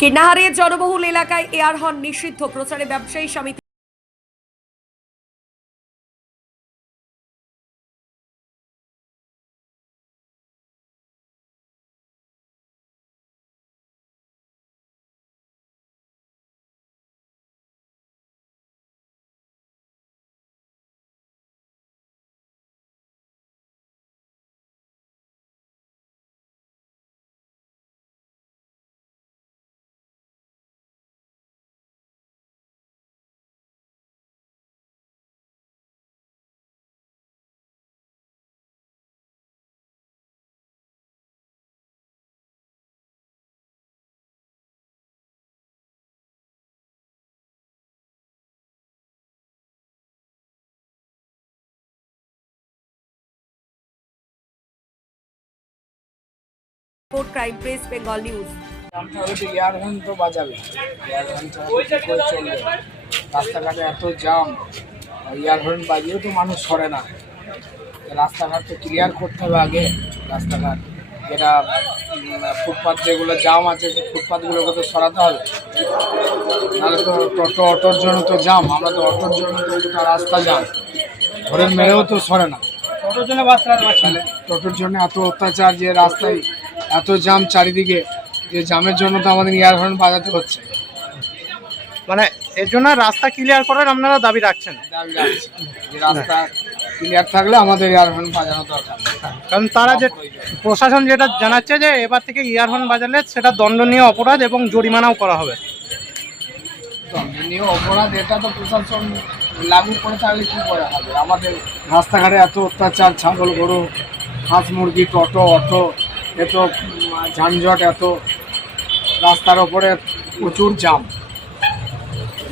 কিন্নাহারের জনবহুল এলাকায় air horn নিষিদ্ধ, প্রচারে ব্যবসায়ী সমিতি। Crime press, Bengal news. Air gun তো বাজাবে, ইয়ারগান ছাড়া চলবে। রাস্তাঘাটে এত জাম, ইয়ারগান বাজিয়েও তো মানুষ সরে না। রাস্তাঘাট তো ক্লিয়ার করতে হবে আগে। রাস্তাঘাট যেটা ফুটপাথ যেগুলো জাম আছে, সেই ফুটপাথগুলোকে তো সরাতে হবে, নাহলে তো টোটো অটোর জন্য তো জাম। আমরা তো অটোর জন্য তো গোটা রাস্তা জাম, ধরে মেরেও তো সরে না। টোটোর জন্য টোটোর জন্য এত অত্যাচার, যে রাস্তায় এত জাম চারিদিকে, যে জামের জন্য তো আমাদের ইয়ারহর্ন বাজাতে হচ্ছে। মানে এর জন্য রাস্তা ক্লিয়ার করার আপনারা দাবি রাখছেন? দাবি রাখছি যে রাস্তা ক্লিয়ার থাকলে আমাদের ইয়ারহর্ন বাজানো দরকার, কারণ তারা যে প্রশাসন যেটা জানাচ্ছে যে এবার থেকে ইয়ারহর্ন বাজালে সেটা দণ্ডনীয় অপরাধ এবং জরিমানাও করা হবে। দণ্ডনীয় অপরাধ, এটা তো প্রশাসন লাগু করে থাকলে কী করে হবে? আমাদের রাস্তাঘাটে এত অত্যাচার, ছাগল গরু, হাঁস মুরগি, টোটো অটো, এত যানজট, এত রাস্তার ওপরে প্রচুর জাম।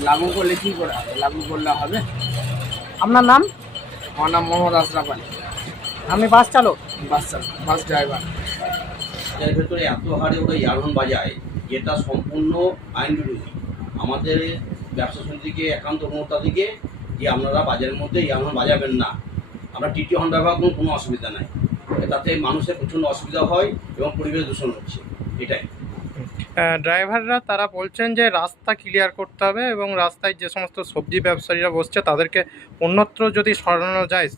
লাগু করলে কী করে হবে? লাগু করলে হবে। আপনার নাম? আমার নাম মোহাম্মদ আশরাফ আলী। আমি বাস চালক। Bus driver. এর ভেতরে এত হারে ওরা ইয়ারহর্ন বাজায়, যেটা সম্পূর্ণ আইন বিরোধী। আমাদের ব্যবসা সমিতিকে একান্ত অনুরোধ দিকে যে আপনারা বাজারের মধ্যে ইয়ারহর্ন বাজাবেন না। আমরা টিটি হর্ন ব্যবহার করুন, কোনো অসুবিধা নাই। তাতে মানুষের প্রচণ্ড অসুবিধা হয় এবং পরিবেশ দূষণ হচ্ছে, এটাই। ড্রাইভাররা তারা বলছেন যে রাস্তা ক্লিয়ার করতে হবে এবং রাস্তায় যে সমস্ত সবজি ব্যবসায়ীরা বসছে তাদেরকে অন্যত্র যদি সরানো যায়,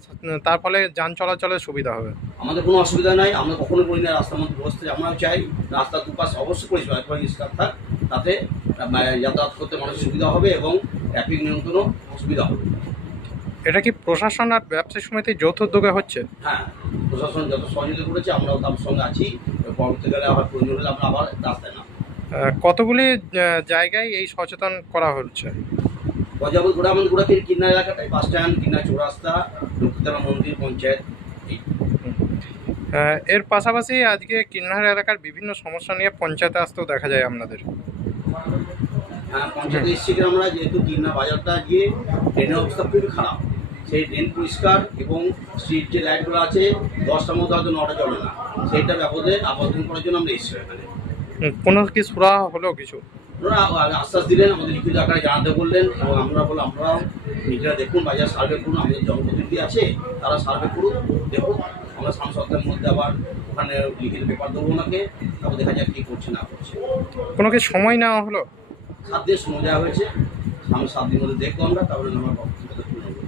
তার ফলে যান চলাচলের সুবিধা হবে। আমাদের কোনো অসুবিধা নাই, আমরা কখনো করি না রাস্তার মধ্যে বসতে। আমরাও চাই রাস্তার দুপাশ অবশ্যই পরিষ্কার থাক, তাতে যাতায়াত করতে মানুষের সুবিধা হবে এবং ট্রাফিক নিয়ন্ত্রণও সুবিধা হবে। এটা কি প্রশাসন আর ব্যবসায়ী সমিতির যৌথ উদ্যোগে হচ্ছে? হ্যাঁ, প্রশাসন যত সহযোগিতা করেছে আমরাও তার সঙ্গে আছি। পরবর্তীকালে আবার প্রয়োজন হলে আমরা আবার রাস্তায় নাম। কতগুলি জায়গায় এই সচেতন করা হচ্ছে? গজাবল গোড়াকে কিন্না এলাকাটায়, বাস স্ট্যান্ড, কিন্না চৌরাস্তা, লক্ষ্মীতলা মন্দির, পঞ্চায়েত। এর পাশাপাশি আজকে কিন্নাহার এলাকার বিভিন্ন সমস্যা নিয়ে পঞ্চায়েতে আসতেও দেখা যায় আপনাদের। হ্যাঁ, পঞ্চায়েতে এসেছি আমরা, যেহেতু কিন্না বাজারটা গিয়ে ট্রেনের অবস্থা খুবই খারাপ। সেই ড্রেন পরিষ্কার এবং স্ট্রিট যে লাইটগুলো আছে 10টার মধ্যে হয়তো 9টা জ্বলে না, সেইটা ব্যাপারে আবেদন করার জন্য আমরা এসেছি এখানে। কোনো কি সুরা হলো কিছু? ওনারা আশ্বাস দিলেন, আমাদের লিখিত আকারে জানাতে বললেন এবং আমরা বললাম আমরাও নিজেরা দেখুন, বাজার সার্ভে করুন, আমাদের জনপ্রতিনিধি আছে তারা সার্ভে করুন, দেখুন। আমরা সপ্তাহের মধ্যে আবার ওখানে লিখিত পেপার দেবো ওনাকে, তারপর দেখা যাক কী করছে না করছে। কোনো কি সময় নেওয়া হলো? 7 দিন সময় দেওয়া হয়েছে, আমরা 7 দিনের মধ্যে দেখবো আমরা, তারপরে আমার